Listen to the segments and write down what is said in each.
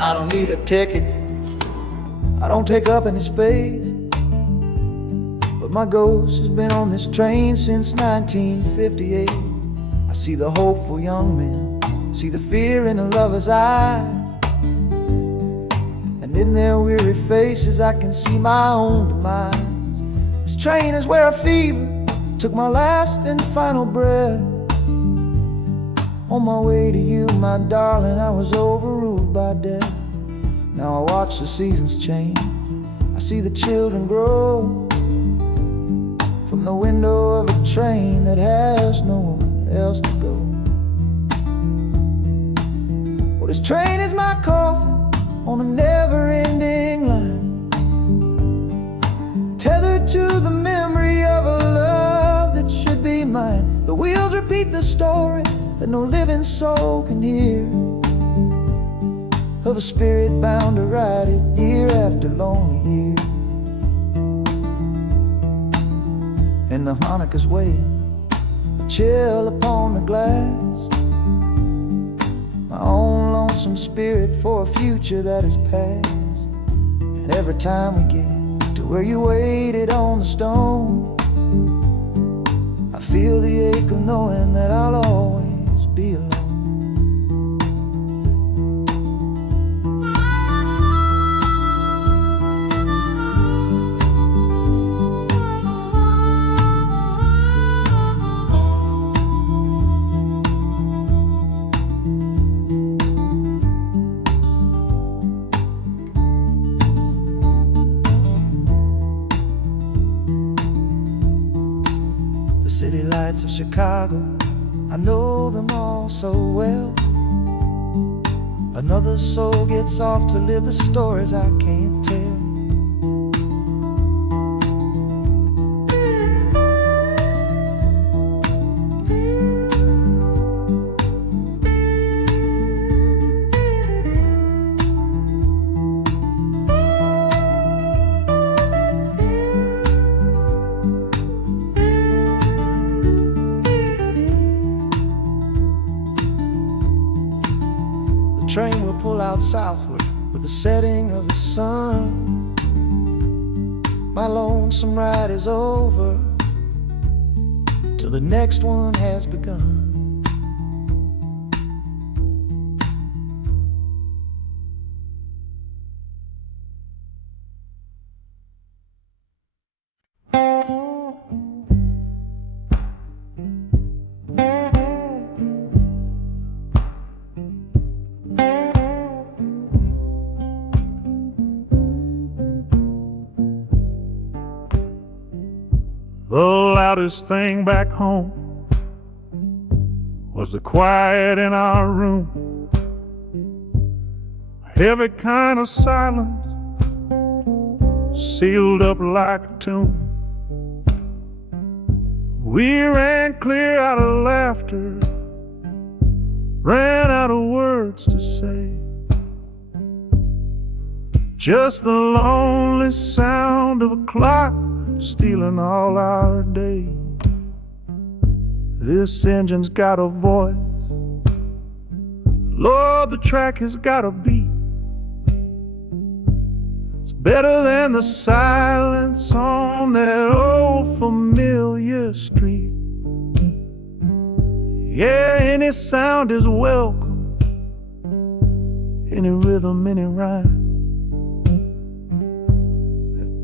I don't need a ticket, I don't take up any space, but my ghost has been on this train since 1958. I see the hopeful young men, see the fear in the lovers' eyes, and in their weary faces I can see my own demise. This train is where a fever took my last and final breath. On my way to you, my darling, I was overruled by death. Now I watch the seasons change, I see the children grow, from the window of a train that has nowhere else to go. Well, this train is my coffin on a never-ending line, tethered to the memory of a love that should be mine. The wheels repeat the story that no living soul can hear, of a spirit bound to ride it year after lonely year. And the harmonicas wail, a chill upon the glass, my own lonesome spirit for a future that is past. And every time we get to where you waited on the stone, I feel the ache of knowing that I'll always be alone. The city lights of Chicago, I know them all so well. Another soul gets off to live the stories I can't tell. The train will pull out southward with the setting of the sun. My lonesome ride is over till the next one has begun. The loudest thing back home was the quiet in our room, a heavy kind of silence sealed up like a tomb. We ran clear out of laughter, ran out of words to say, just the lonely sound of a clock stealing all our day. This engine's got a voice, Lord, the track has got a beat. It's better than the silence on that old familiar street. Yeah, any sound is welcome, any rhythm, any rhyme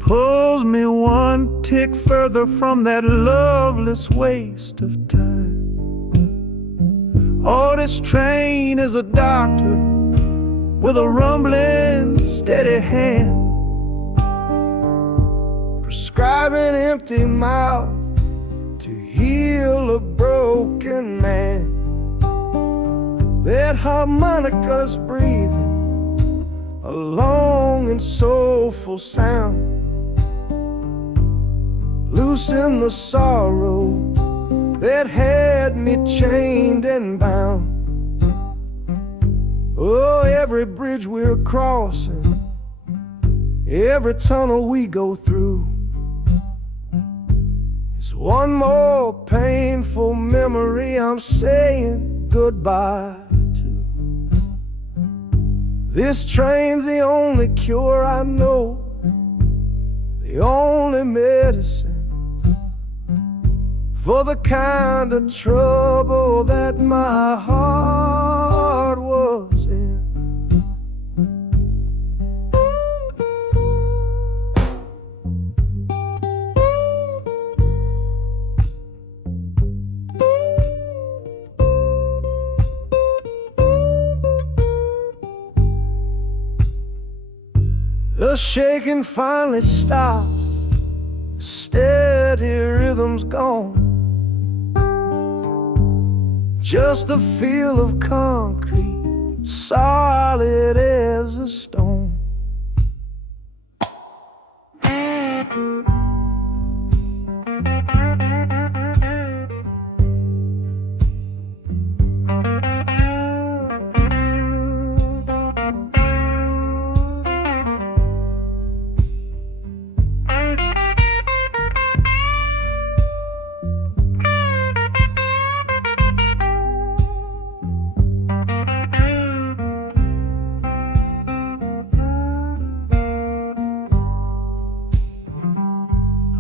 pulls me one tick further from that loveless waste of time. Oh, this train is a doctor with a rumbling, steady hand, prescribing empty mouths to heal a broken man. That harmonica's breathing a long and soulful sound, loosen the sorrow that had me chained and bound. Oh, every bridge we're crossing, every tunnel we go through is one more painful memory I'm saying goodbye to. This train's the only cure I know, the only medicine for the kind of trouble that my heart was in. The shaking finally stops, steady rhythm's gone. Just a feel of concrete, solid as a stone.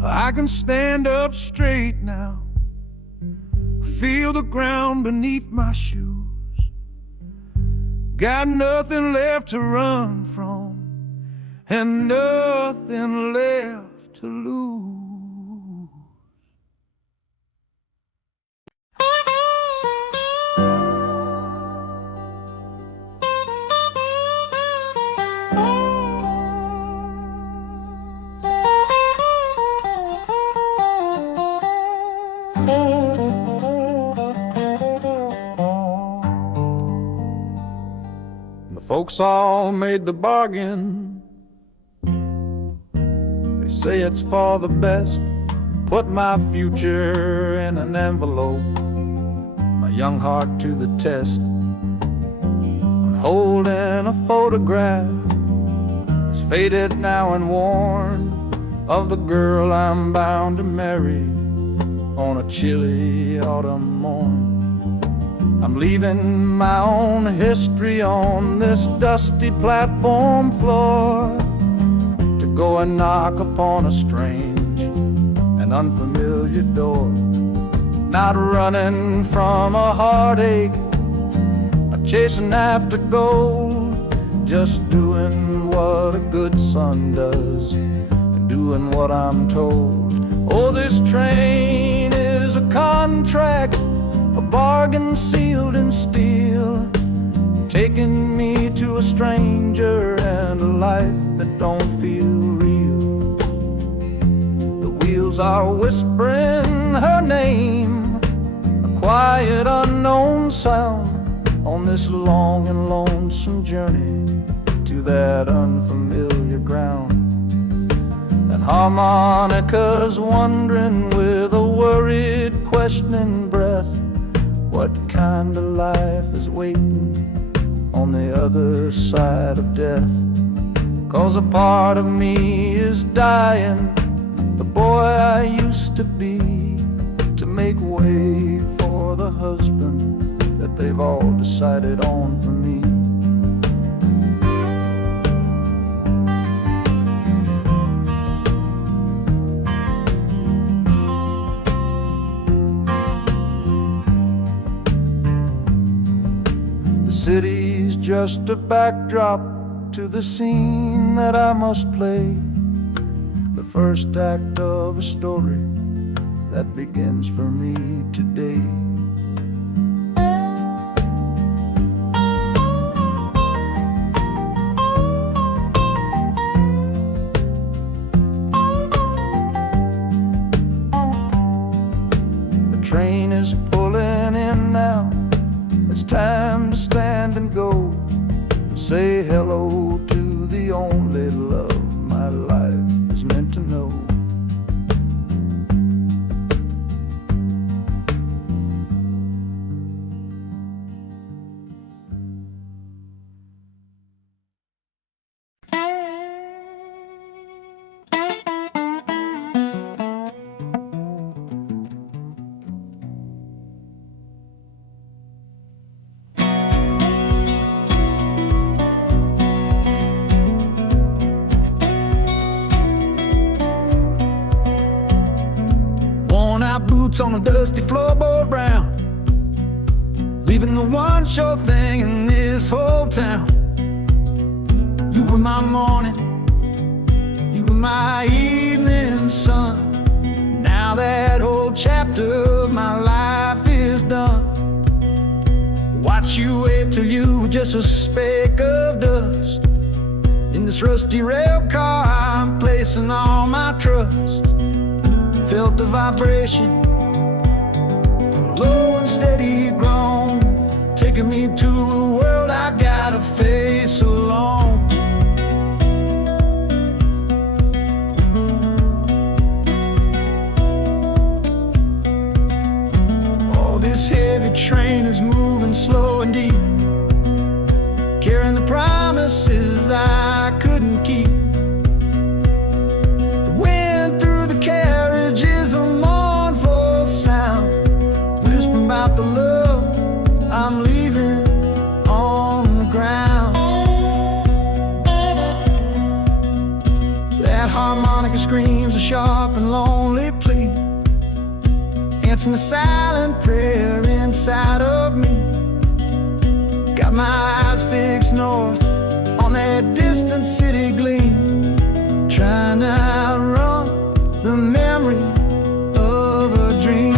I can stand up straight now, feel the ground beneath my shoes. Got nothing left to run from and nothing left to lose. The folks all made the bargain. They say it's for the best. Put my future in an envelope, my young heart to the test. I'm holding a photograph, it's faded now and worn, of the girl I'm bound to marry on a chilly autumn morn. I'm leaving my own history on this dusty platform floor to go and knock upon a strange and unfamiliar door. Not running from a heartache, not chasing after gold, just doing what a good son does and doing what I'm told. Oh, this train is a contract, a bargain sealed in steel, taking me to a stranger and a life that don't feel real. The wheels are whispering her name, a quiet unknown sound, on this long and lonesome journey to that unfamiliar ground. And harmonicas wondering with a worried, questioning breath, what kind of life is waiting on the other side of death? 'Cause a part of me is dying, the boy I used to be, to make way for the husband that they've all decided on for me. The city's just a backdrop to the scene that I must play, the first act of a story that begins for me today. The train is pulling in now, it's time to stand and go, and say hello to the only love my life is meant to know. out boots on a dusty floorboard brown, leaving the one sure thing in this whole town. You were my morning, you were my evening sun. Now that whole chapter of my life is done. Watch you wave till you were just a speck of dust. In this rusty rail car I'm placing all my trust. Felt the vibration, low and steady grown, taking me to a world I gotta face alone. Oh, this heavy train is moving slow and deep, carrying the promises I couldn't keep. The wind through the carriage is a mournful sound, whispering about the love I'm leaving on the ground. That harmonica screams a sharp and lonely plea, answering the silent prayer inside of me. Got my eyes fixed north on that distant city gleam, trying to outrun the memory of a dream.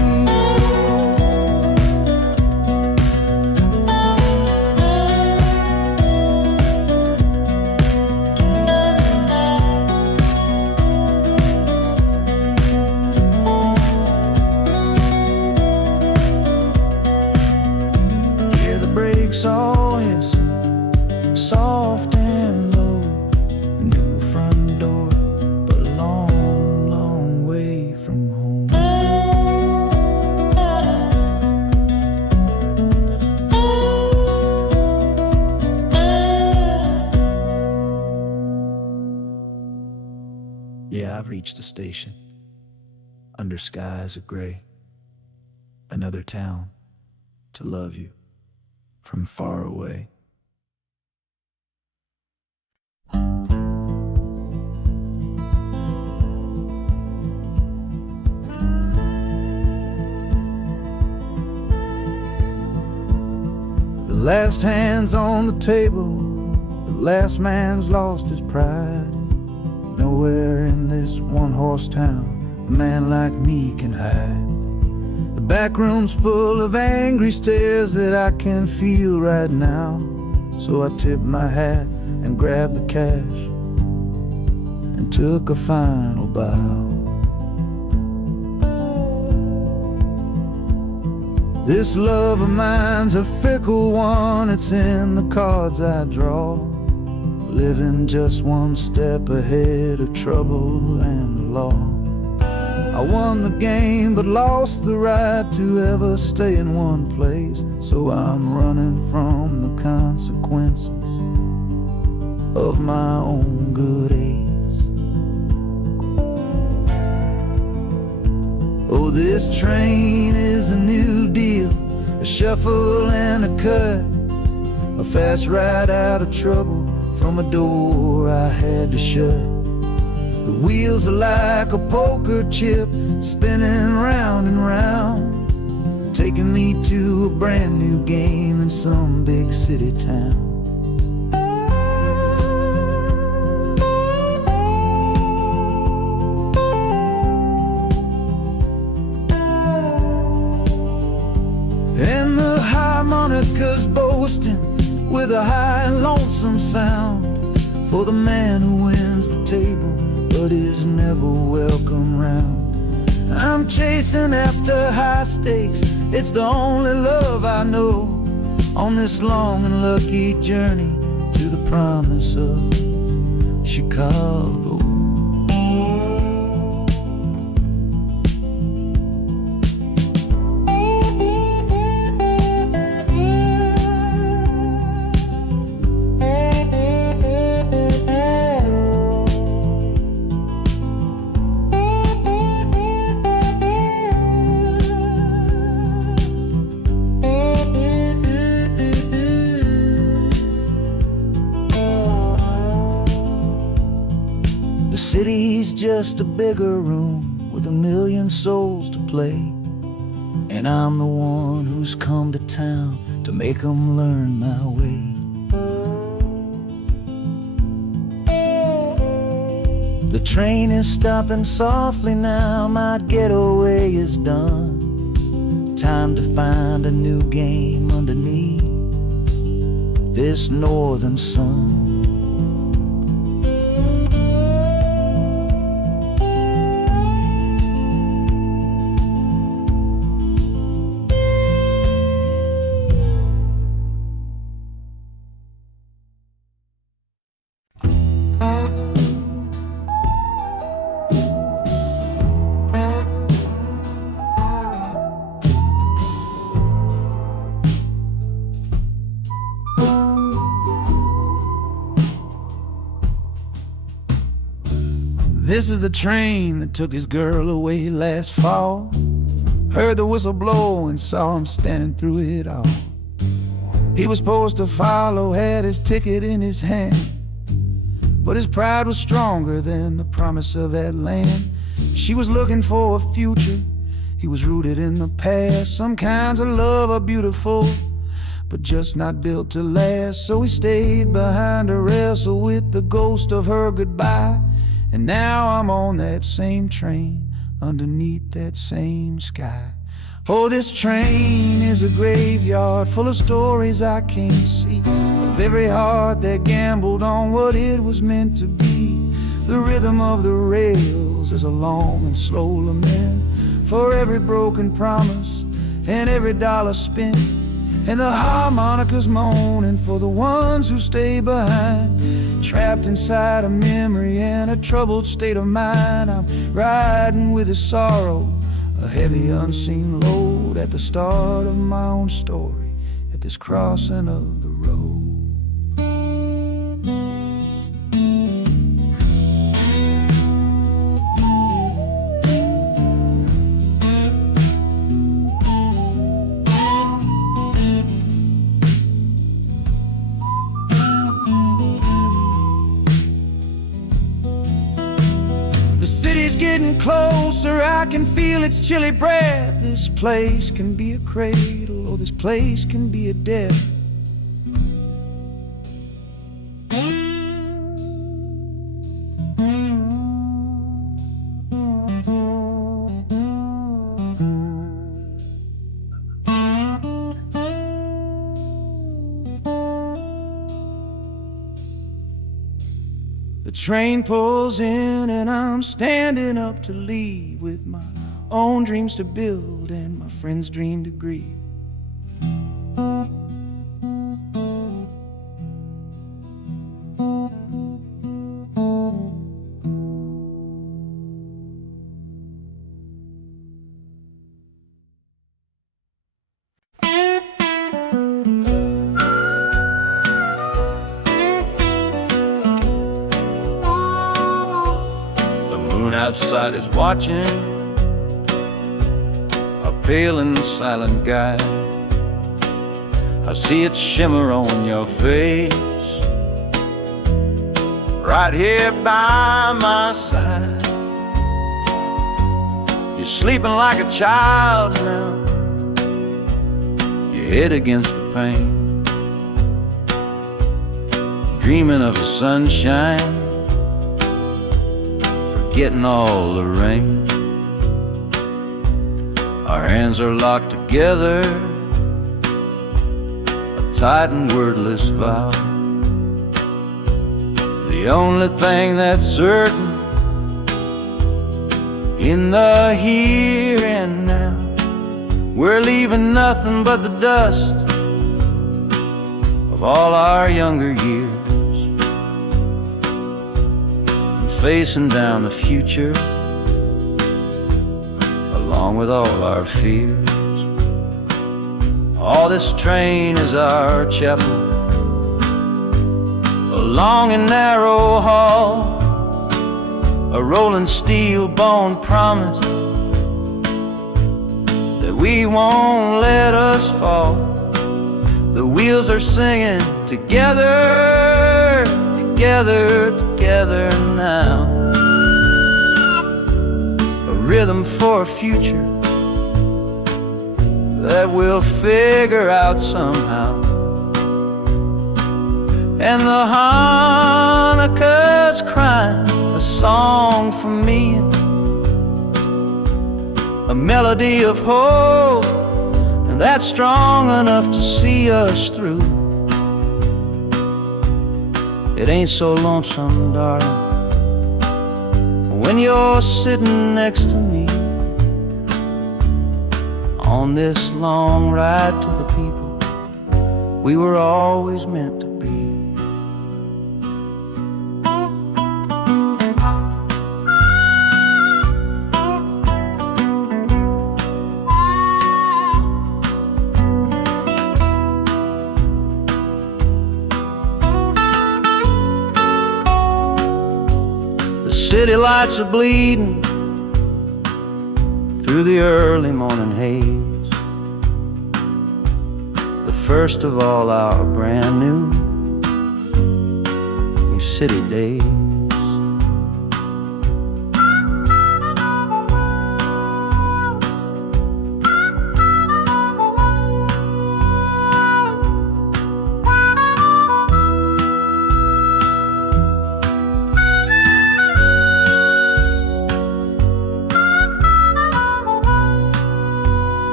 Hear the brakes all hissing, soft and low. A new front door, but a long, long way from home. Yeah, I've reached the station, under skies of gray. Another town to love you from far away. The last hand's on the table, the last man's lost his pride. Nowhere in this one-horse town a man like me can hide. The back room's full of angry stares that I can feel right now. So I tipped my hat and grabbed the cash and took a final bow. This love of mine's a fickle one, it's in the cards I draw. Living just one step ahead of trouble and the law. I won the game but lost the right to ever stay in one place. So I'm running from the consequences of my own good ace. Oh, this train is a new deal, a shuffle and a cut, a fast ride out of trouble from a door I had to shut. The wheels are like a poker chip, spinning round and round, taking me to a brand new game in some big city town. And the harmonica's boasting with a high and lonesome sound for the man who wins the table but is never welcome round. I'm chasing after high stakes, it's the only love I know on this long and lucky journey to the promise of Chicago. The city's just a bigger room with a million souls to play. And I'm the one who's come to town to make 'em learn my way. The train is stopping softly now, my getaway is done. Time to find a new game underneath this northern sun. This is the train that took his girl away last fall. Heard the whistle blow and saw him standing through it all. He was supposed to follow, had his ticket in his hand, but his pride was stronger than the promise of that land. She was looking for a future, he was rooted in the past. Some kinds of love are beautiful, but just not built to last. So he stayed behind to wrestle with the ghost of her goodbye. And now I'm on that same train, underneath that same sky. Oh, this train is a graveyard full of stories I can't see, of every heart that gambled on what it was meant to be. The rhythm of the rails is a long and slow lament for every broken promise and every dollar spent. And the harmonicas moaning for the ones who stay behind, trapped inside a memory and a troubled state of mind. I'm riding with his sorrow, a heavy unseen load, at the start of my own story, at this crossing of the road. The city's getting closer, I can feel its chilly breath. This place can be a cradle, or this place can be a death. The train pulls in and I'm standing up to leave, with my own dreams to build and my friend's dream to grieve. Outside is watching, a pale and silent guy. I see it shimmer on your face, right here by my side. You're sleeping like a child now, your head against the pane, dreaming of the sunshine, getting all the rain. Our hands are locked together, a tight and wordless vow. The only thing that's certain in the here and now, we're leaving nothing but the dust of all our younger years, facing down the future along with all our fears. Oh, this train is our chapel, a long and narrow hall, a rolling steel bone promise that we won't let us fall. The wheels are singing together, together, together now. A rhythm for a future that we'll figure out somehow. And the Hanukkah's crying a song for me, a melody of hope, and that's strong enough to see us through. It ain't so lonesome, darling, when you're sitting next to me on this long ride to the people we were always meant to be. The city lights are bleeding through the early morning haze, the first of all our brand new city days.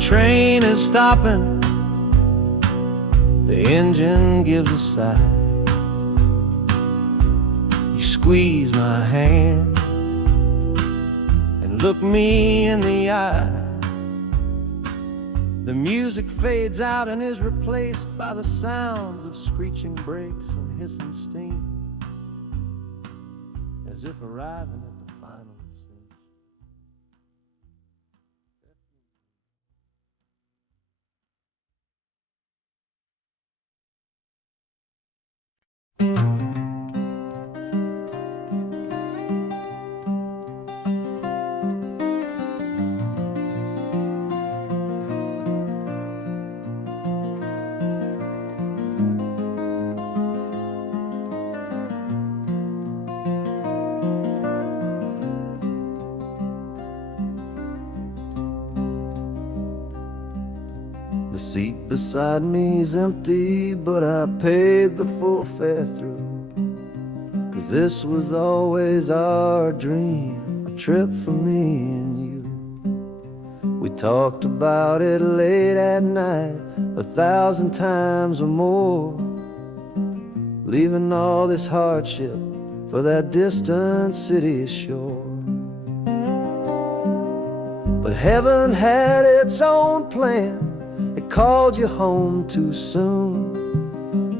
Train is stopping, the engine gives a sigh. You squeeze my hand and look me in the eye. The music fades out and is replaced by the sounds of screeching brakes and hissing steam, as if arriving at the final. The seat beside me's empty, but I paid the full fare through. 'Cause this was always our dream, a trip for me and you. We talked about it late at night, 1,000 times or more, leaving all this hardship for that distant city shore. But heaven had its own plan. It called you home too soon,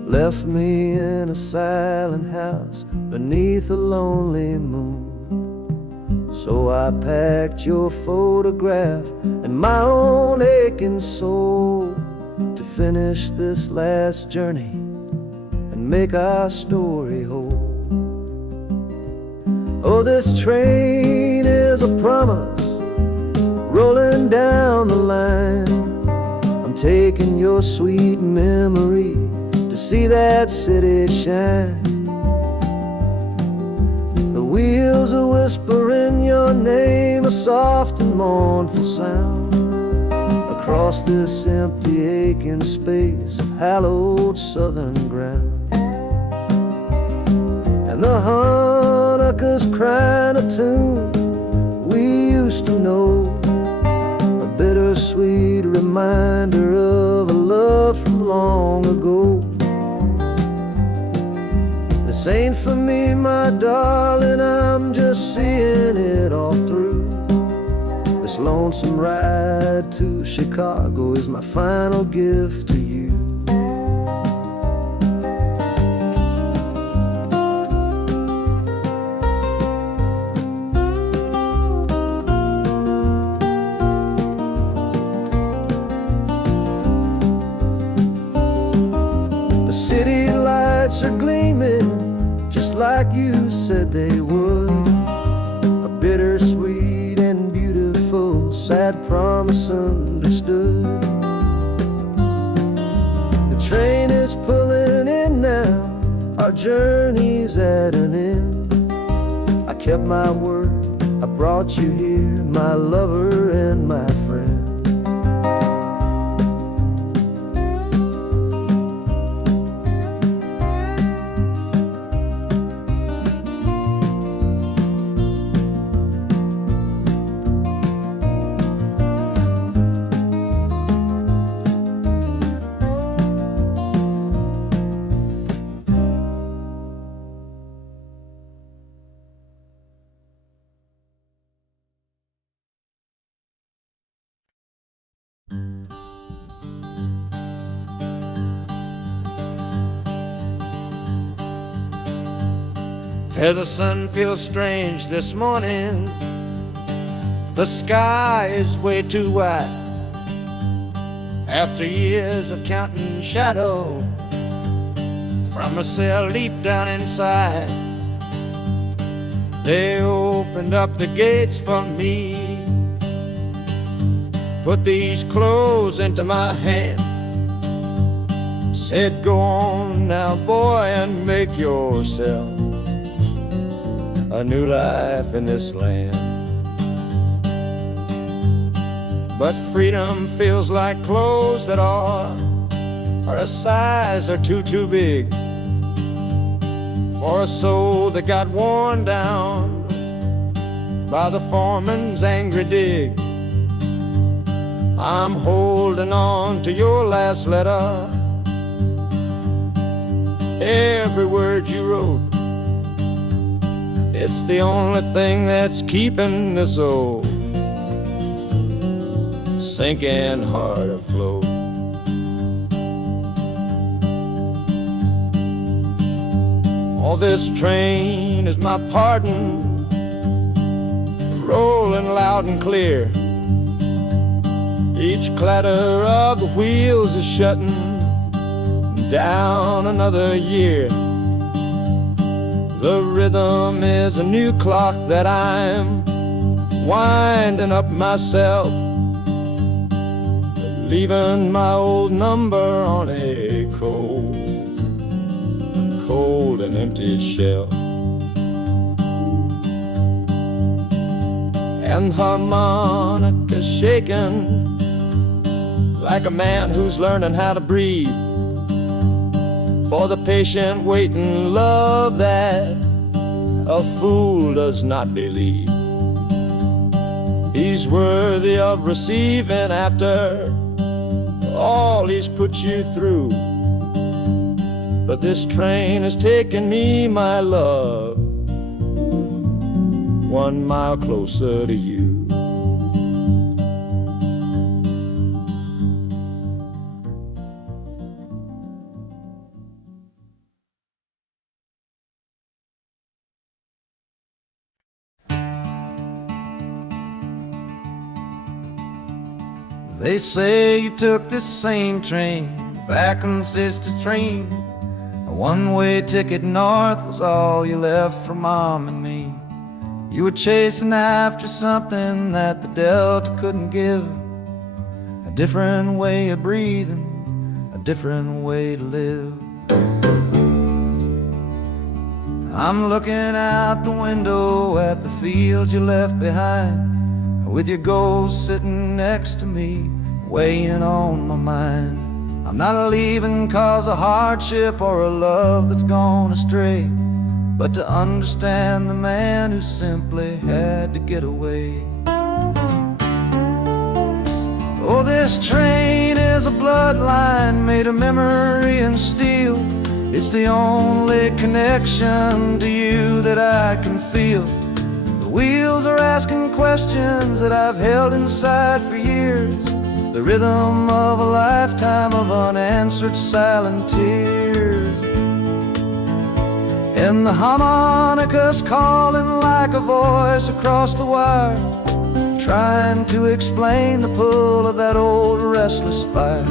left me in a silent house beneath a lonely moon. So I packed your photograph and my own aching soul to finish this last journey and make our story whole. Oh, this train is a promise rolling down the line. I'm taking your sweet memory to see that city shine. The wheels are whispering your name, a soft and mournful sound, across this empty aching space of hallowed southern ground. And the Hanukkah's crying a tune we used to know, a bittersweet reminder of a love from long ago. This ain't for me, my darling, I'm just seeing it all through. This lonesome ride to Chicago is my final gift to you. The city lights are gleaming just like you said they would, a bittersweet and beautiful sad promise understood. The train is pulling in now, our journey's at an end. I kept my word, I brought you here, my lover and my friend. The sun feels strange this morning. The sky is way too wide. After years of counting shadow from a cell deep down inside, they opened up the gates for me, put these clothes into my hand, said, go on now, boy, and make yourself a new life in this land. But freedom feels like clothes that are a size or too big for a soul that got worn down by the foreman's angry dig. I'm holding on to your last letter, every word you wrote. It's the only thing that's keeping this old sinking heart afloat. Oh, this train is my pardon, rolling loud and clear. Each clatter of the wheels is shutting down another year. The rhythm is a new clock that I'm winding up myself, leaving my old number on a cold and empty shelf. And harmonica shaking like a man who's learning how to breathe, for the patient waiting love that a fool does not believe. He's worthy of receiving after all he's put you through. But this train has taken me, my love, 1 mile closer to you. They say you took this same train back on Sister Train. A one-way ticket north was all you left for Mom and me. You were chasing after something that the Delta couldn't give, a different way of breathing, a different way to live. I'm looking out the window at the fields you left behind, with your ghost sitting next to me, weighing on my mind. I'm not leaving cause of hardship or a love that's gone astray, but to understand the man who simply had to get away. Oh, this train is a bloodline made of memory and steel. It's the only connection to you that I can feel. The wheels are asking questions that I've held inside for years, the rhythm of a lifetime of unanswered silent tears. And the harmonica's calling like a voice across the wire, trying to explain the pull of that old restless fire.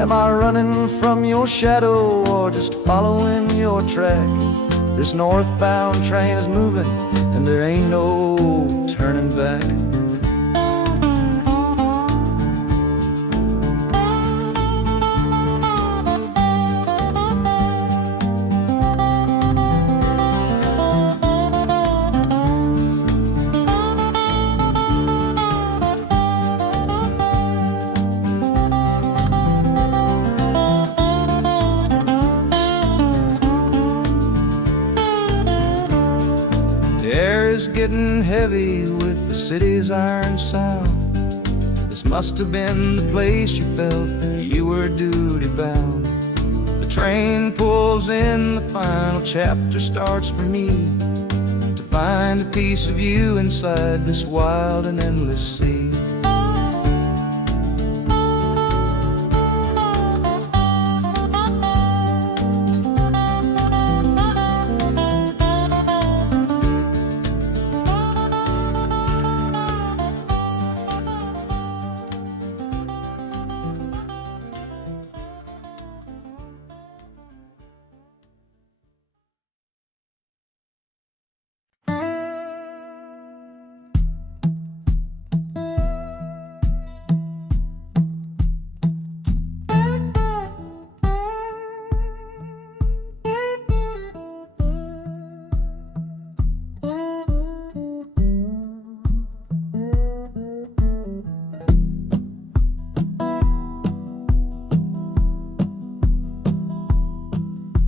Am I running from your shadow or just following your track? This northbound train is moving and there ain't no turning back. getting heavy with the city's iron sound. This must have been the place you felt you were duty bound. The train pulls in, the final chapter starts for me, to find a piece of you inside this wild and endless sea.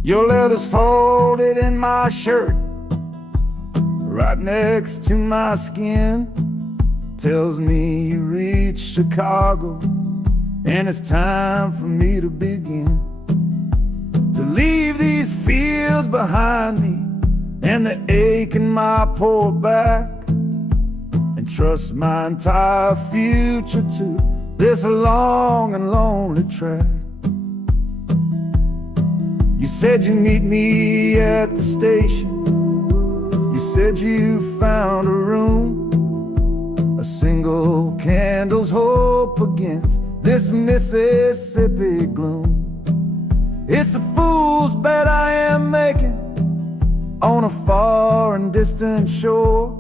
Your letter's folded in my shirt, right next to my skin. Tells me you reached Chicago, and it's time for me to begin. To leave these fields behind me, and the ache in my poor back, and trust my entire future to this long and lonely track. You said you'd meet me at the station. You said you found a room, a single candle's hope against this Mississippi gloom. It's a fool's bet I am making on a far and distant shore,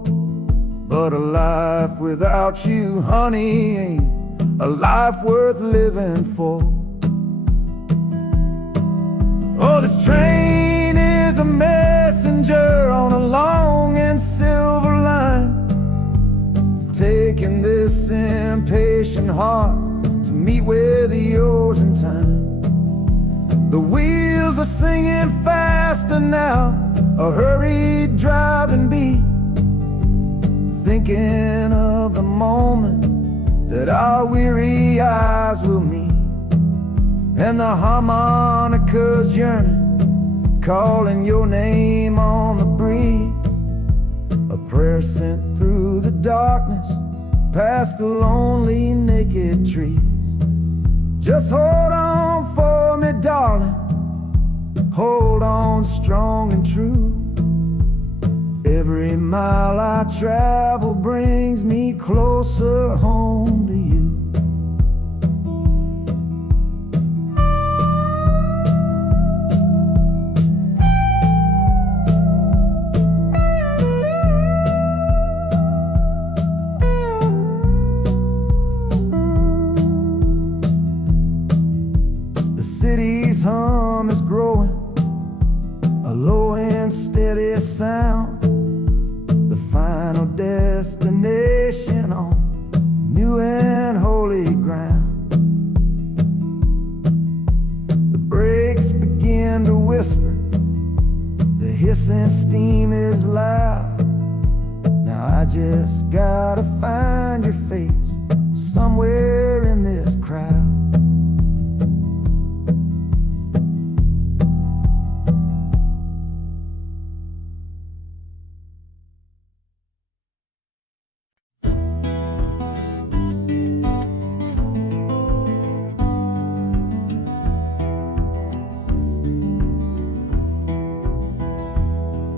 but a life without you, honey, ain't a life worth living for. Oh, this train is a messenger on a long and silver line, taking this impatient heart to meet with yours in time. The wheels are singing faster now, a hurried driving beat, thinking of the moment that our weary eyes will meet. And the harmonica's yearning, calling your name on the breeze, a prayer sent through the darkness, past the lonely naked trees. Just hold on for me, darling, hold on strong and true. Every mile I travel brings me closer home to you. City's hum is growing, a low and steady sound, the final destination on new and holy ground. The brakes begin to whisper, the hissing steam is loud. Now I just gotta find your face somewhere in this crowd.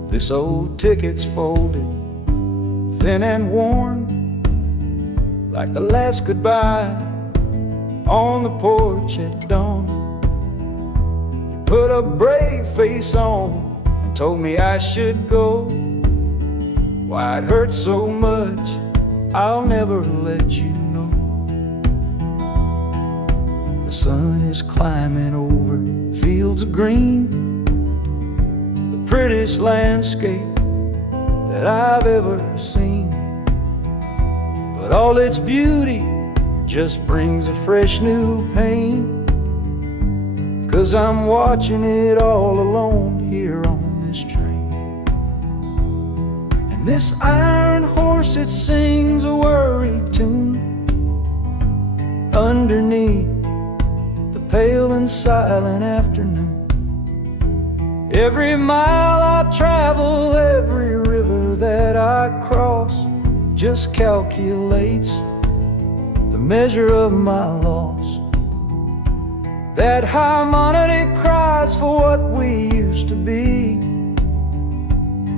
This old ticket's folded, thin and worn, like the last goodbye on the porch at dawn. You put a brave face on and told me I should go. Why it hurts so much, I'll never let you know. The sun is climbing over fields of green, prettiest landscape that I've ever seen. But all its beauty just brings a fresh new pain, 'cause I'm watching it all alone here on this train. And this iron horse, it sings a worry tune underneath the pale and silent afternoon. Every mile I travel, every river that I cross, just calculates the measure of my loss. That harmonic cries for what we used to be,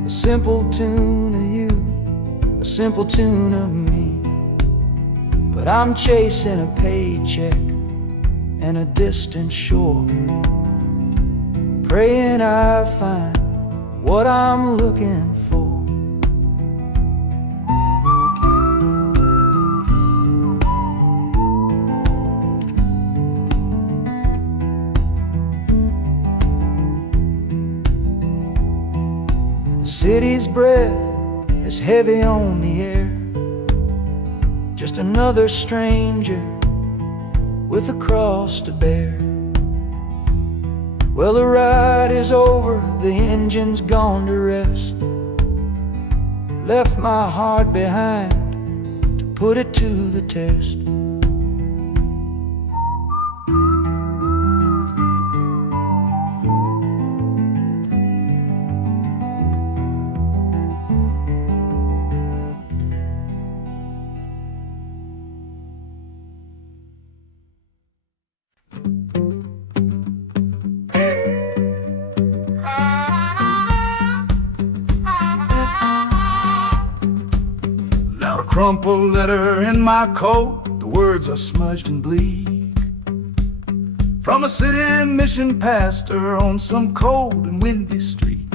a simple tune of you, a simple tune of me. But I'm chasing a paycheck and a distant shore, praying I find what I'm looking for. The city's breath is heavy on the air, just another stranger with a cross to bear. Well, the ride is over, the engine's gone to rest, left my heart behind to put it to the test. Crumpled letter in my coat, the words are smudged and bleak, from a city mission pastor on some cold and windy street.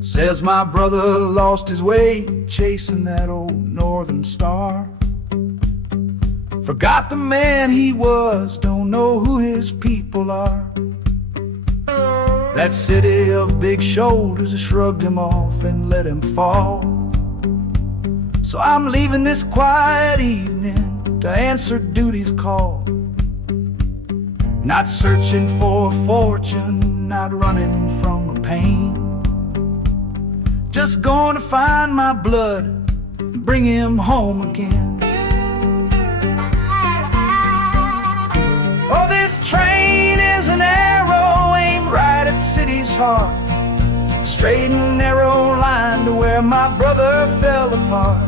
Says my brother lost his way chasing that old northern star, forgot the man he was, don't know who his people are. That city of big shoulders shrugged him off and let him fall. So I'm leaving this quiet evening to answer duty's call. Not searching for a fortune, not running from a pain, just going to find my blood and bring him home again. Oh, this train is an arrow aimed right at the city's heart, a straight and narrow line to where my brother fell apart.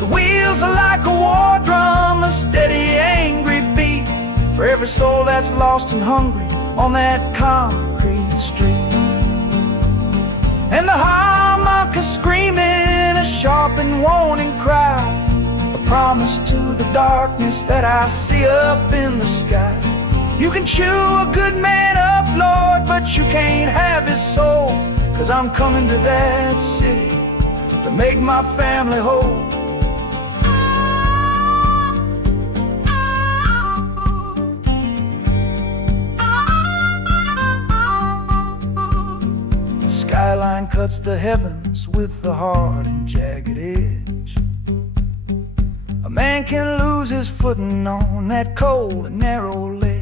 The wheels are like a war drum, a steady, angry beat for every soul that's lost and hungry on that concrete street. And the harmonica screaming a sharp and warning cry, a promise to the darkness that I see up in the sky. You can chew a good man up, Lord, but you can't have his soul, 'cause I'm coming to that city to make my family whole. Skyline cuts the heavens with the hard and jagged edge. A man can lose his footing on that cold and narrow ledge.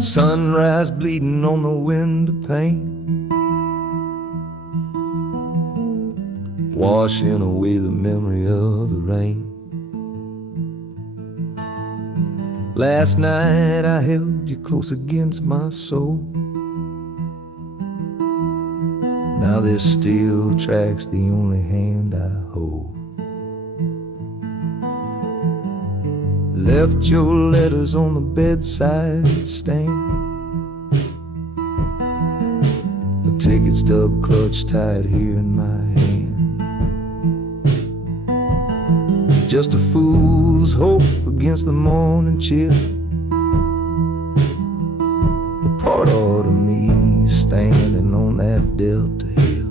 Sunrise bleeding on the window pane, washing away the memory of the rain. Last night I held you close against my soul. Now this steel track's the only hand I hold. left your letters on the bedside stand. A ticket stub clutched tight here in my hand. Just a fool's hope against the morning chill. The part of me standing on that Delta hill.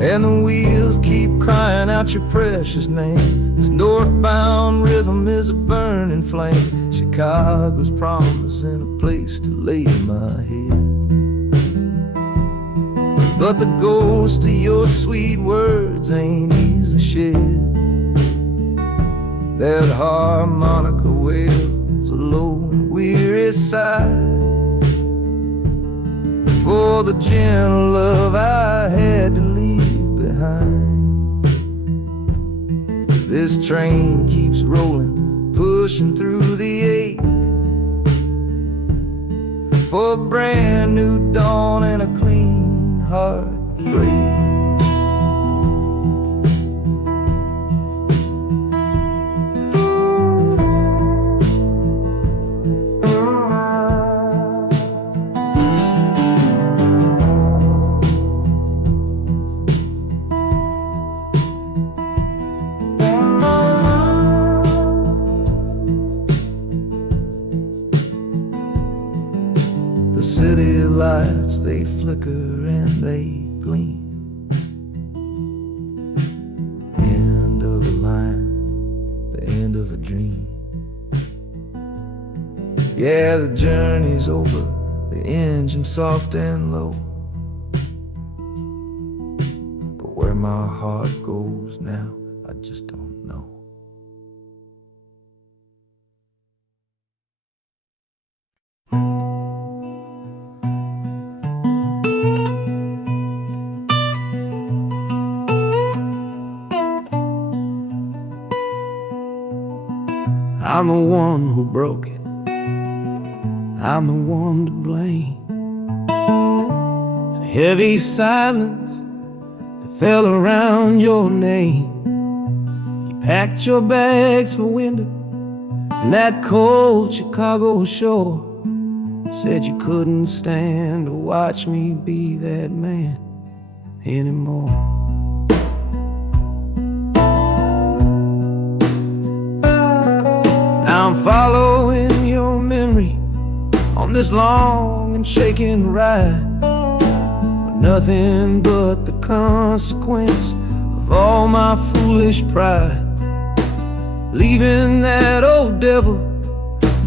And the wheels keep crying out your precious name. This northbound rhythm is a burning flame. Chicago's promising a place to lay my head. But the ghost of your sweet words ain't easily shed. That harmonica wails a low and weary sigh for the gentle love I had to leave behind. This train keeps rolling, pushing through the ache, for a brand new dawn and a clean heartbreak. The city lights, they flicker and they gleam. End of the line, the end of a dream. Yeah, the journey's over, the engine soft and low. But where my heart goes now, I just don't know. I'm the one who broke it. I'm the one to blame. The heavy silence that fell around your name. You packed your bags for winter in that cold Chicago shore. Said you couldn't stand to watch me be that man anymore. I'm following your memory on this long and shaking ride, but nothing but the consequence of all my foolish pride. Leaving that old devil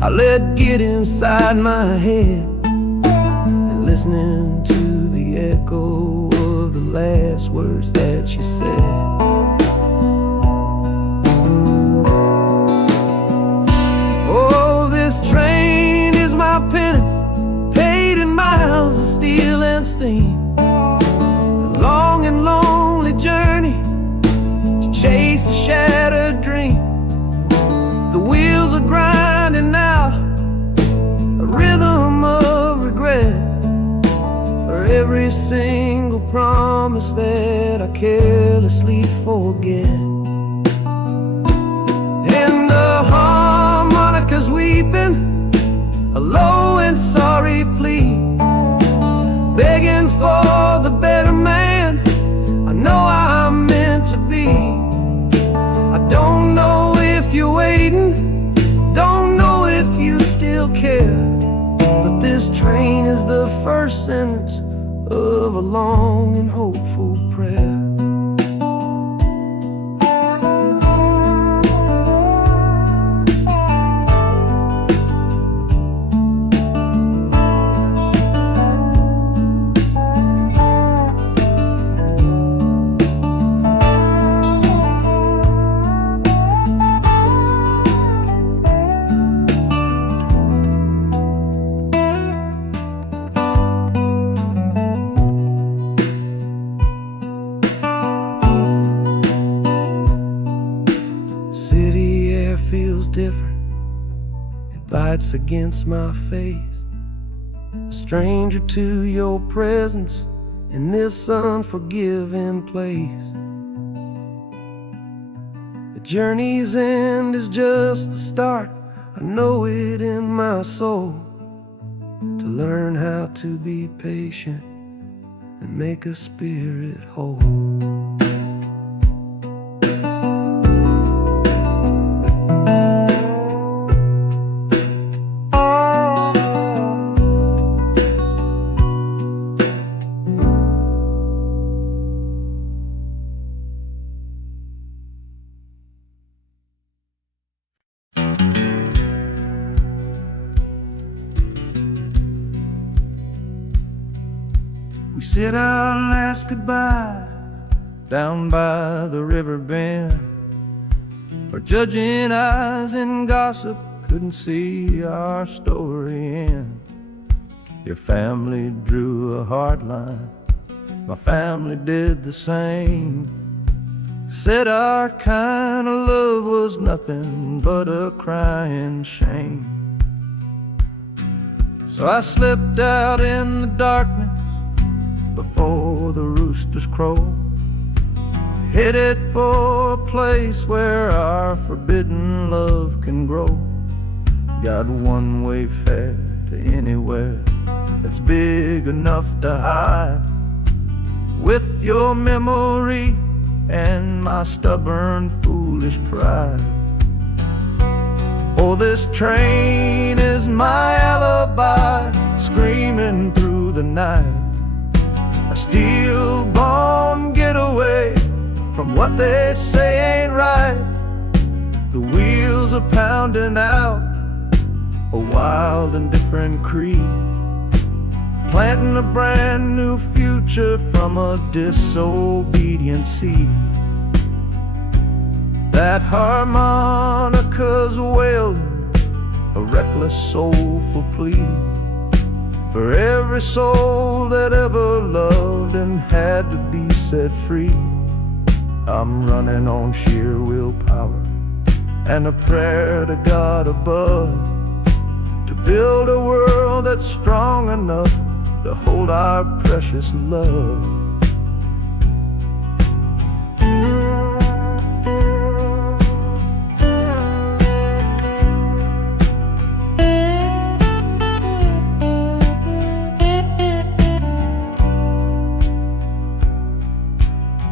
I let get inside my head, and listening to the echo of the last words that you said. This train is my penance, paid in miles of steel and steam. A long and lonely journey to chase a shattered dream. The wheels are grinding now, a rhythm of regret, for every single promise that I carelessly forget. And the harmonica's weeping a low and sorry plea, begging for the better man I know I'm meant to be. I don't know if you're waiting, don't know if you still care, but this train is the first sentence of a long and hopeful prayer. City air feels different, it bites against my face. A stranger to your presence in this unforgiving place. The journey's end is just the start. I know it in my soul, to learn how to be patient and make a spirit whole. We said our last goodbye down by the river bend, where judging eyes and gossip couldn't see our story end. Your family drew a hard line, my family did the same. Said our kind of love was nothing but a crying shame. So I slipped out in the darkness before the roosters crow, headed for a place where our forbidden love can grow. Got one way fare to anywhere that's big enough to hide, with your memory and my stubborn, foolish pride. Oh, this train is my alibi, screaming through the night, a steel-born getaway from what they say ain't right. The wheels are pounding out a wild and different creed, planting a brand new future from a disobedient seed. That harmonica's wailing a reckless, soulful plea for every soul that ever loved and had to be set free. I'm running on sheer willpower and a prayer to God above, to build a world that's strong enough to hold our precious love.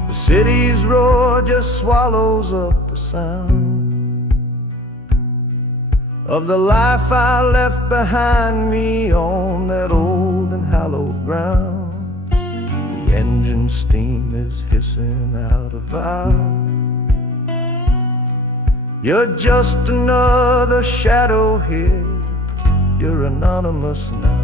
The city's roar just swallows up the sound of the life I left behind me on that old and hallowed ground. The engine steam is hissing out of valve. You're just another shadow here, you're anonymous now.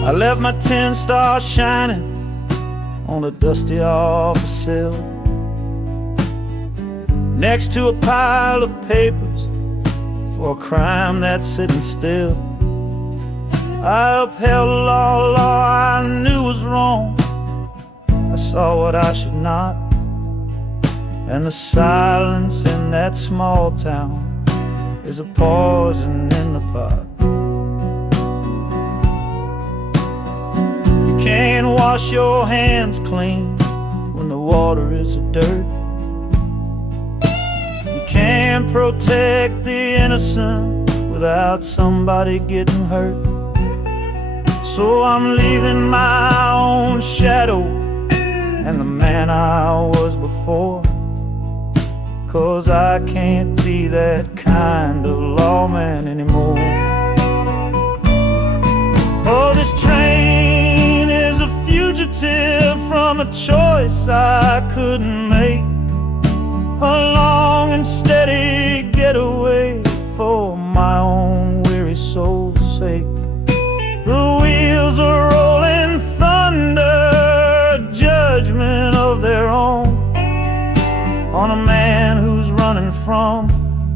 I left my 10 stars shining on a dusty office sill, next to a pile of papers for a crime that's sitting still. I upheld a law I knew was wrong. I saw what I should not, and the silence in that small town is a poison in the pot. You can't wash your hands clean when the water is of dirt. You can't protect the innocent without somebody getting hurt. So I'm leaving my own shadow and the man I was before, 'cause I can't be that kind of lawman anymore. Oh, this train is a fugitive from a choice I couldn't make, a long and steady getaway for my own weary soul. of their own on a man who's running from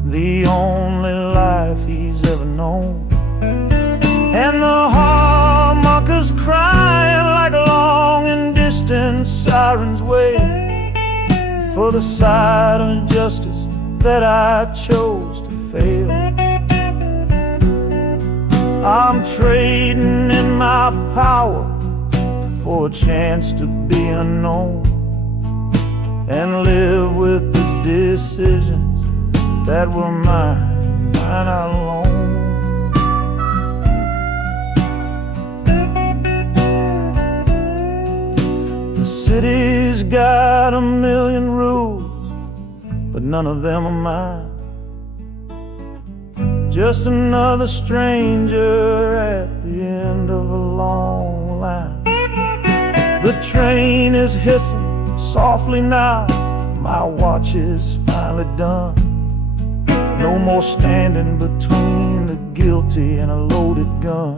the only life he's ever known. And the harmonicas crying like long and distant sirens wait for the side of justice that I chose to fail. I'm trading in my power for a chance to be unknown and live with the decisions that were mine alone. The city's got a million rules, but none of them are mine. Just another stranger at the end of a long line. The train is hissing softly now, my watch is finally done. No more standing between the guilty and a loaded gun.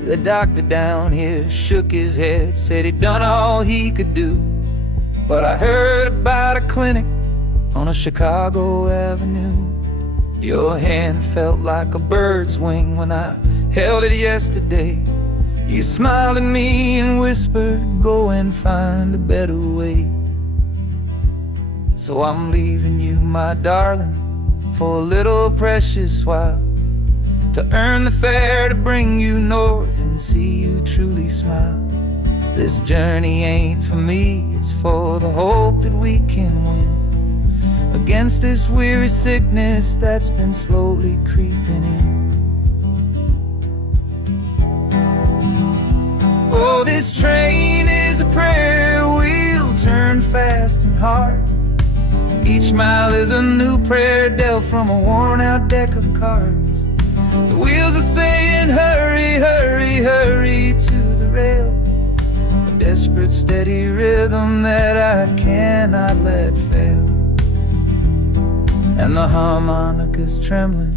The doctor down here shook his head, said he'd done all he could do. But I heard about a clinic on a Chicago avenue. Your hand felt like a bird's wing when I held it yesterday. You smiled at me and whispered, go and find a better way. So I'm leaving you, my darling, for a little precious while, to earn the fare to bring you north and see you truly smile. This journey ain't for me, it's for the hope that we can win against this weary sickness that's been slowly creeping in. Oh, this train is a prayer wheel, turn fast and hard. Each mile is a new prayer dealt from a worn out deck of cards. The wheels are saying hurry, hurry, hurry to the rail, a desperate steady rhythm that I cannot let fail. And the harmonica's trembling,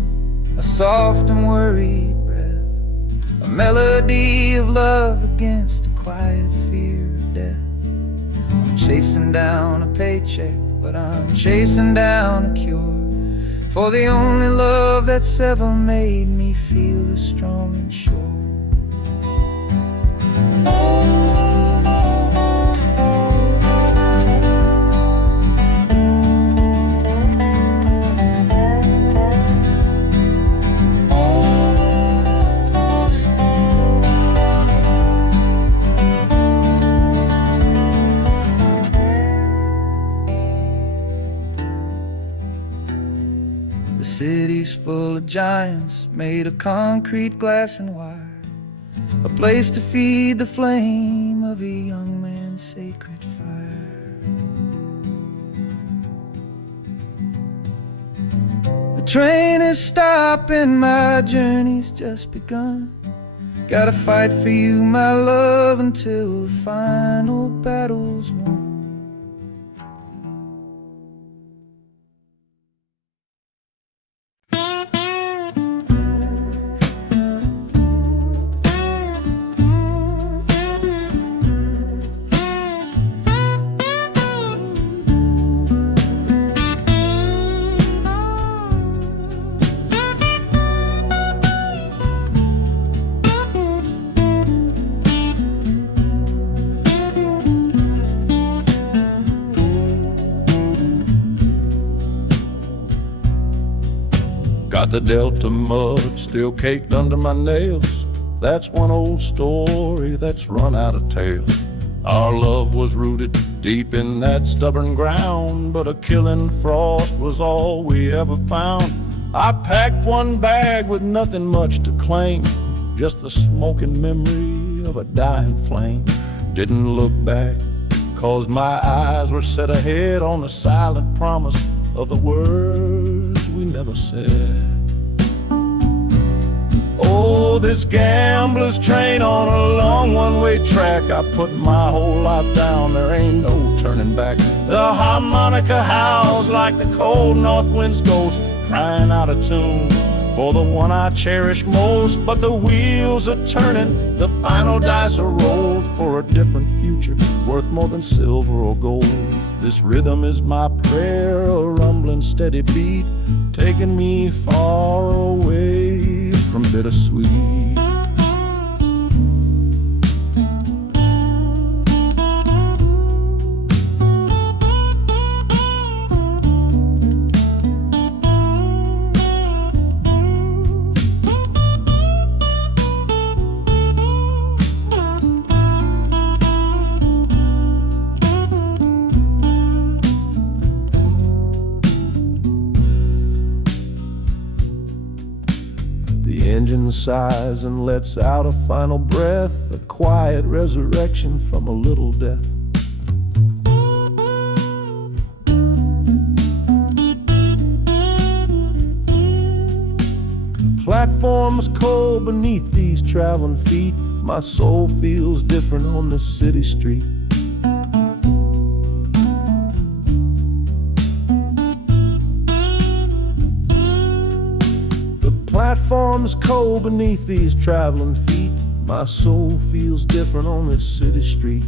a soft and worried breath, a melody of love against a quiet fear of death. I'm chasing down a paycheck, but I'm chasing down a cure for the only love that's ever made me feel as strong and sure. The city's full of giants made of concrete, glass, and wire, a place to feed the flame of a young man's sacred fire. The train is stopping, my journey's just begun. Gotta fight for you, my love, until the final battle's won. Got the Delta mud still caked under my nails. That's one old story that's run out of tales. Our love was rooted deep in that stubborn ground, but a killing frost was all we ever found. I packed one bag with nothing much to claim, just the smoking memory of a dying flame. Didn't look back, 'cause my eyes were set ahead on the silent promise of the words we never said. Oh, this gambler's train on a long one-way track. I put my whole life down, there ain't no turning back. The harmonica howls like the cold north wind's ghost, crying out a tune for the one I cherish most. But the wheels are turning, the final dice are rolled for a different future, worth more than silver or gold. This rhythm is my prayer, a rumbling steady beat, taking me far away from bittersweet. The engine sighs and lets out a final breath, a quiet resurrection from a little death. Platforms cold beneath these traveling feet, my soul feels different on this city street. Platforms cold beneath these traveling feet, my soul feels different on this city street.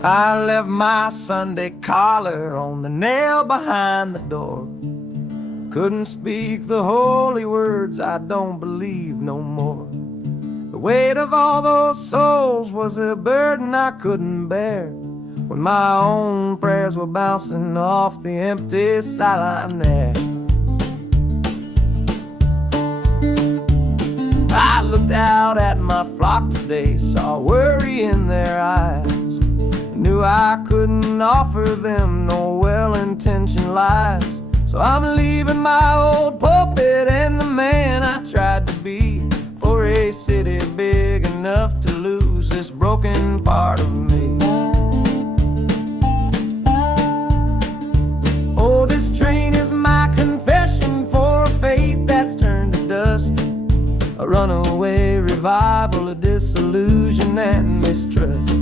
I left my Sunday collar on the nail behind the door. Couldn't speak the holy words, I don't believe no more. The weight of all those souls was a burden I couldn't bear, when my own prayers were bouncing off the empty sideline there. I looked out at my flock today, saw worry in their eyes, knew I couldn't offer them no well-intentioned lies. So I'm leaving my old pulpit and the man I tried to be, for a city big enough to lose this broken part of me. Oh, this train is my confession for a faith that's turned to dust, a runaway revival of disillusion and mistrust.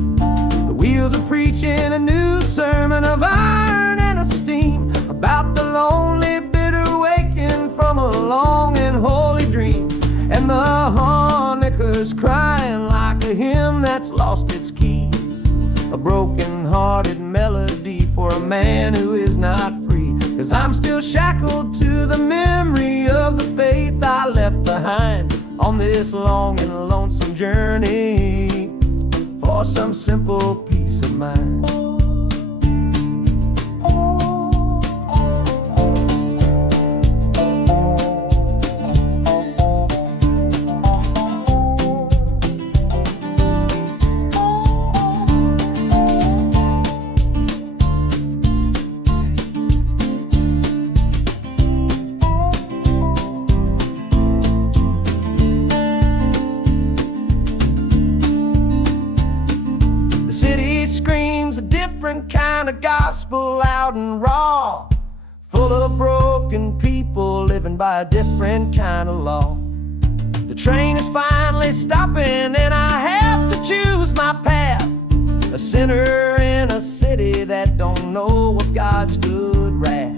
Wheels are preaching a new sermon of iron and of steam, about the lonely, bitter waking from a long and holy dream. And the harmonica's crying like a hymn that's lost its key, a broken-hearted melody for a man who is not free. 'Cause I'm still shackled to the memory of the faith I left behind on this long and lonesome journey for some simple peace of mind. Kind of gospel loud and raw, full of broken people living by a different kind of law. The train is finally stopping and I have to choose my path, a sinner in a city that don't know what God's good wrath.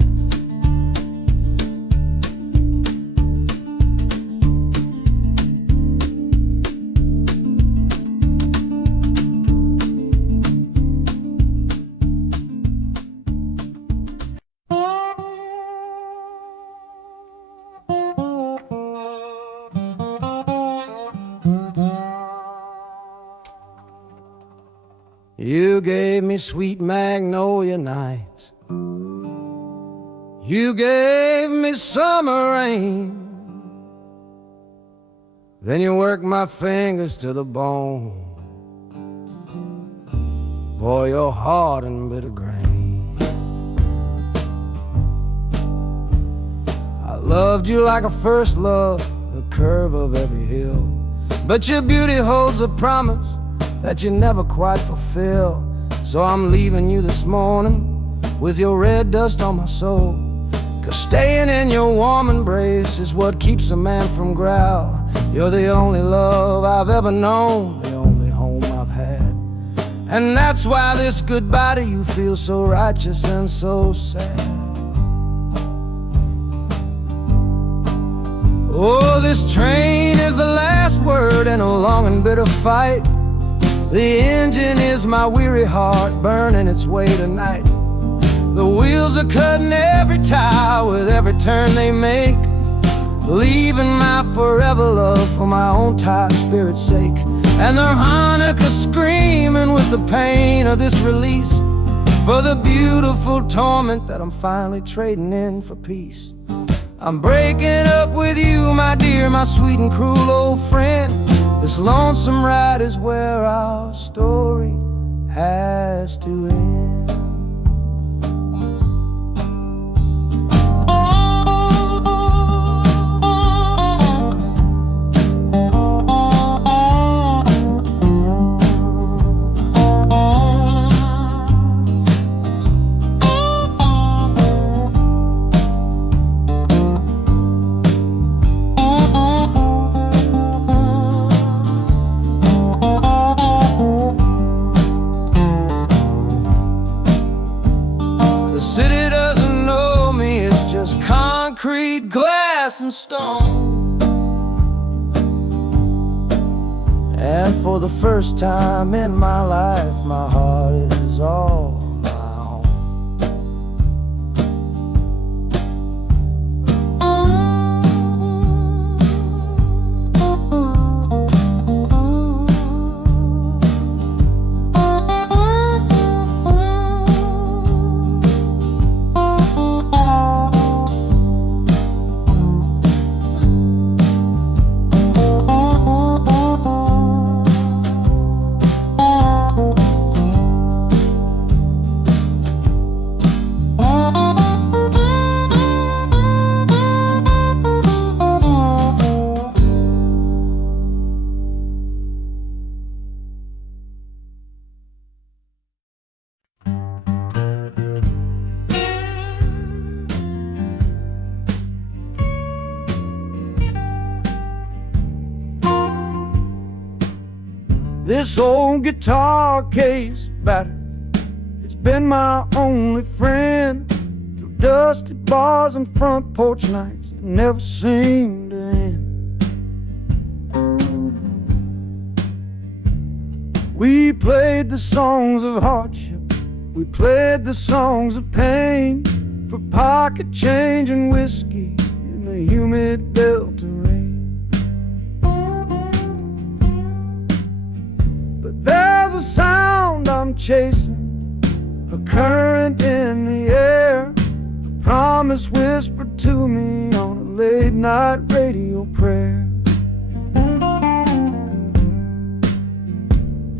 gave me sweet magnolia nights. You gave me summer rain. Then you worked my fingers to the bone. Boy, you're hard and bitter grain. I loved you like a first love, the curve of every hill. But your beauty holds a promise that you never quite fulfill. So I'm leaving you this morning with your red dust on my soul. 'Cause staying in your warm embrace is what keeps a man from growl. You're the only love I've ever known, the only home I've had. And that's why this goodbye to you feels so righteous and so sad. Oh, this train is the last word in a long and bitter fight. The engine is my weary heart burning its way tonight. The wheels are cutting every tire with every turn they make, leaving my forever love for my own tired spirit's sake. And the harmonica screaming with the pain of this release, for the beautiful torment that I'm finally trading in for peace. I'm breaking up with you, my dear, my sweet and cruel old friend. This lonesome ride is where our story has to end. The city doesn't know me, it's just concrete, glass, and stone. And for the first time in my life, my heart is all my own. This old guitar case battered, it's been my only friend. Through dusty bars and front porch nights that never seem to end. We played the songs of hardship, we played the songs of pain, for pocket change and whiskey in the humid Delta rain. There's a sound I'm chasing, a current in the air, a promise whispered to me on a late night radio prayer.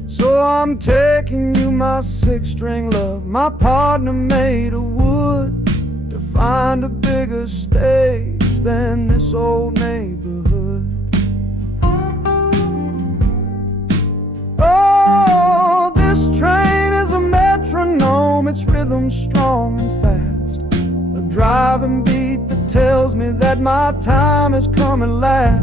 So I'm taking you, my six-string love, my partner made of wood, to find a bigger stage than this old neighborhood. Oh, this train is a metronome, its rhythm strong and fast, a driving beat that tells me that my time has come at last.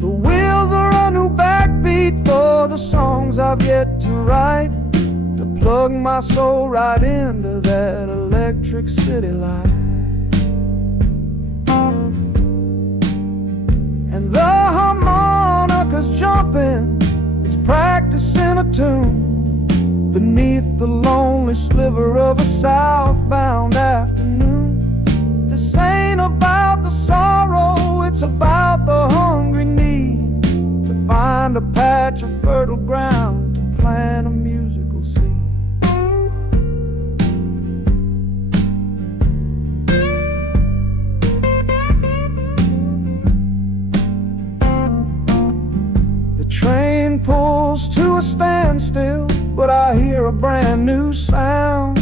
The wheels are a new backbeat for the songs I've yet to write, to plug my soul right into that electric city light. And the harmonica's jumping, it's practicing a tune beneath the lonely sliver of a southbound afternoon. This ain't about the sorrow, it's about the hungry need to find a patch of fertile ground to plant a musical seed. stand still, but I hear a brand new sound.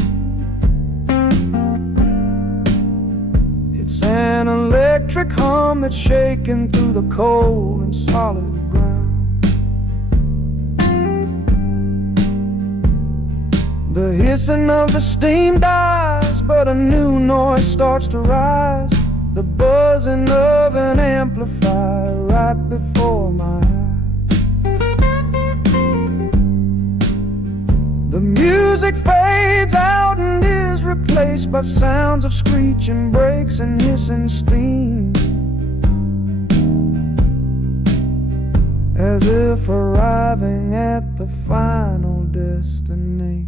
It's an electric hum that's shaking through the cold and solid ground. The hissing of the steam dies, but a new noise starts to rise. The buzzing of an amplifier right before my eyes. The music fades out and is replaced by sounds of screeching brakes and hissing steam, as if arriving at the final destination.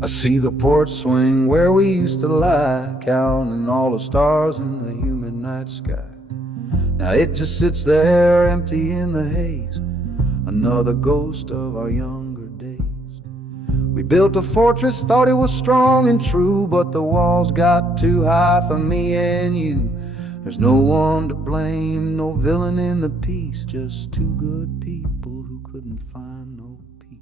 I see the porch swing where we used to lie, counting all the stars in the humid night sky. Now it just sits there empty in the haze, another ghost of our younger days. We built a fortress, thought it was strong and true, but the walls got too high for me and you. There's no one to blame, no villain in the piece, just two good people who couldn't find no peace.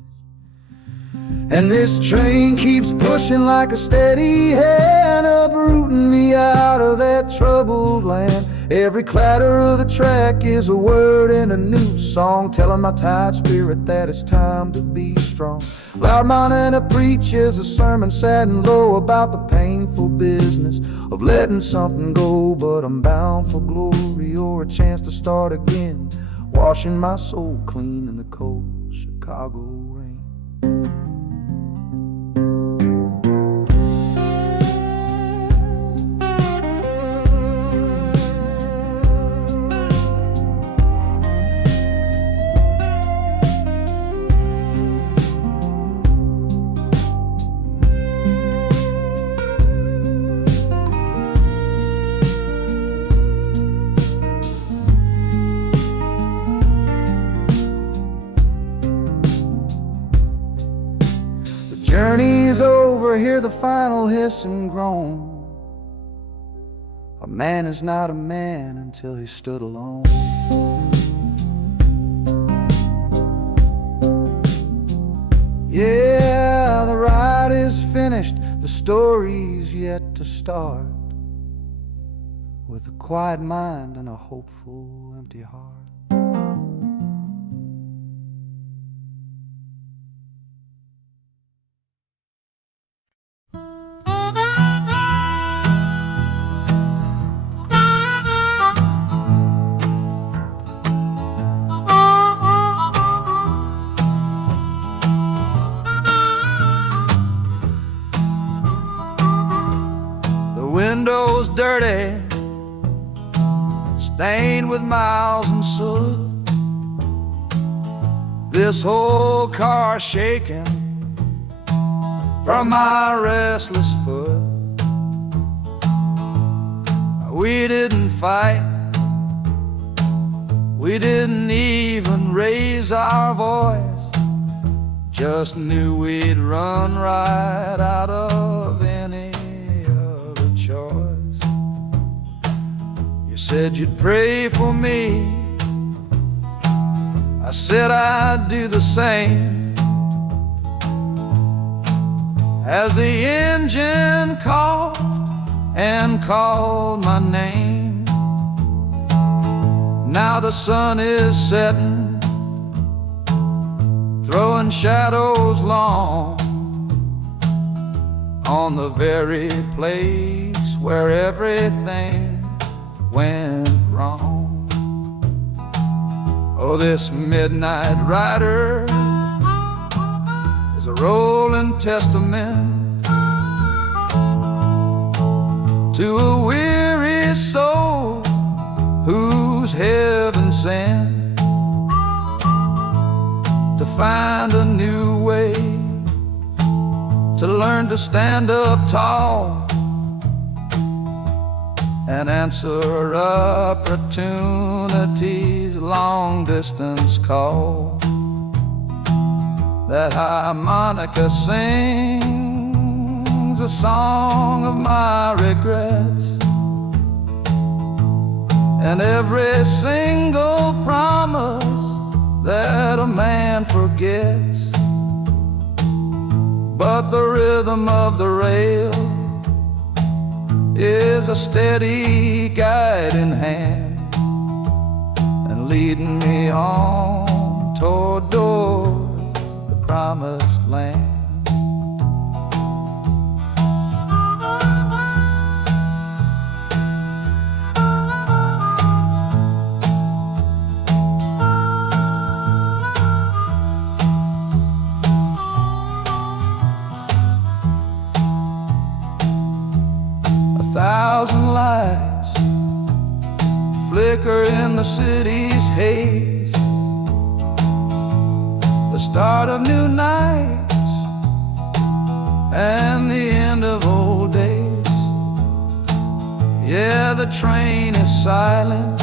And this train keeps pushing like a steady hand, uprooting me out of that troubled land. Every clatter of the track is a word in a new song, telling my tired spirit that it's time to be strong. Loud Montana preaches a sermon sad and low about the painful business of letting something go, but I'm bound for glory or a chance to start again, washing my soul clean in the cold Chicago rain. Journey's over, hear the final hiss and groan. A man is not a man until he stood alone. Yeah, the ride is finished, the story's yet to start, with a quiet mind and a hopeful empty heart. Windows dirty, stained with miles and soot. This whole car shaking from my restless foot. We didn't fight, we didn't even raise our voice, just knew we'd run right out of any choice. You said you'd pray for me, I said I'd do the same. As the engine coughed and called my name, now the sun is setting, throwing shadows long on the very place where everything went wrong. Oh, this midnight rider is a rolling testament to a weary soul whose heaven sin, to find a new way, to learn to stand up tall and answer opportunity's long-distance call. That harmonica sings a song of my regrets, and every single promise that a man forgets. But the rhythm of the rail is a steady guiding hand, and leading me on toward the promised land. 1,000 lights flicker in the city's haze, the start of new nights and the end of old days. Yeah, the train is silent,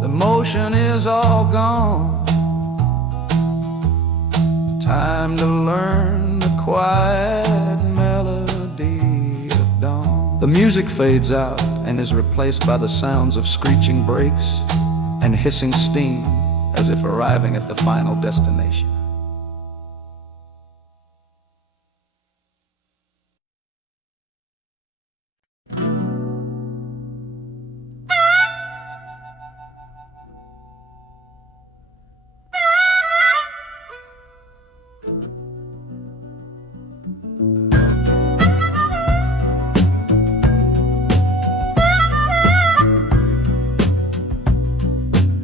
the motion is all gone. Time to learn the quiet melody of dawn. The music fades out and is replaced by the sounds of screeching brakes and hissing steam, as if arriving at the final destination.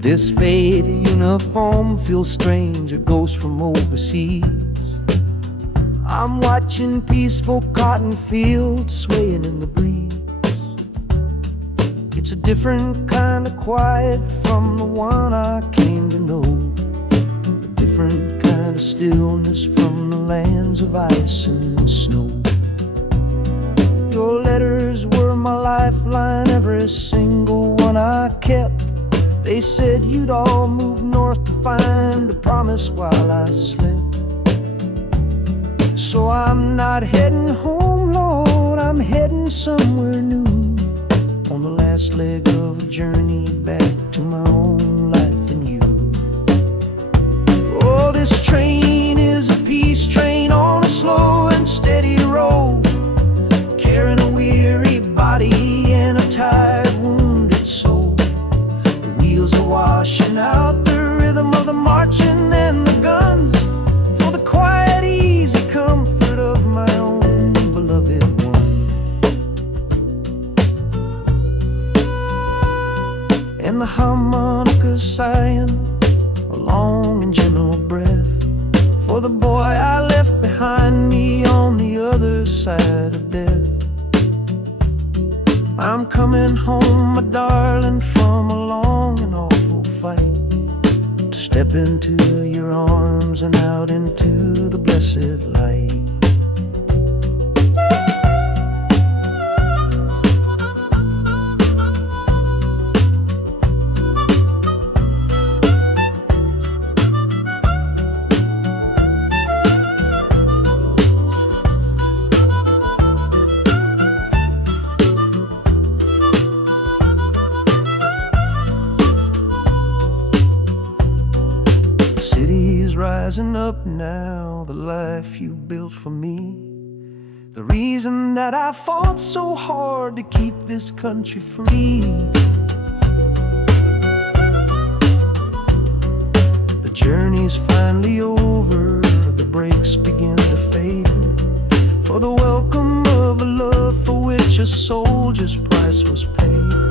This faded uniform feels strange, a ghost from overseas. I'm watching peaceful cotton fields swaying in the breeze. It's a different kind of quiet from the one I came to know, a different kind of stillness from the lands of ice and snow. Your letters were my lifeline, every single one I kept. They said you'd all move north to find a promise while I slept. So I'm not heading home, Lord, I'm heading somewhere new, on the last leg of a journey back to my own life and you. Oh, this train is a peace train on a slow and steady road, carrying a weary body and a tired, wounded soul. Wheels are washing out the rhythm of the marching and the guns, for the quiet, easy comfort of my own beloved one. And the harmonica sighing a long and gentle breath for the boy I left behind me on the other side of death. I'm coming home, my darling, from a long and awful fight, to step into your arms and out into the blessed light. Rising up now, the life you built for me, the reason that I fought so hard to keep this country free. The journey's finally over, the brakes begin to fade, for the welcome of a love for which a soldier's price was paid.